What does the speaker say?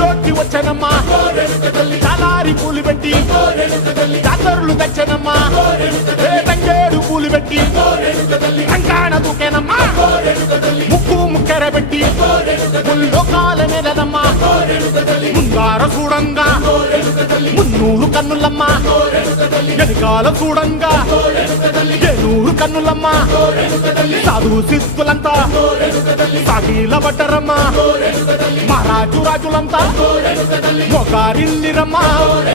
ఊళ్ళోకి వచ్చనమ్మా చాలారి పూలు పెట్టి జాతరులు తెచ్చనమ్మా తంగేడు పూలు పెట్టి రంగాణ దూకేనమ్మా ముక్కు ముక్కెర పెట్టి ముల్లోకాల మీదనమ్మా ముంగార చూడంగా మున్నూరు కన్నులమ్మా వెనకాల చూడంగా ఏనూరు కన్నులమ్మా సాధు సిద్ధులంతా సాగిల బట్టరమ్మా మహారాజు రాజులంతా మొగారిల్లిరమ్మా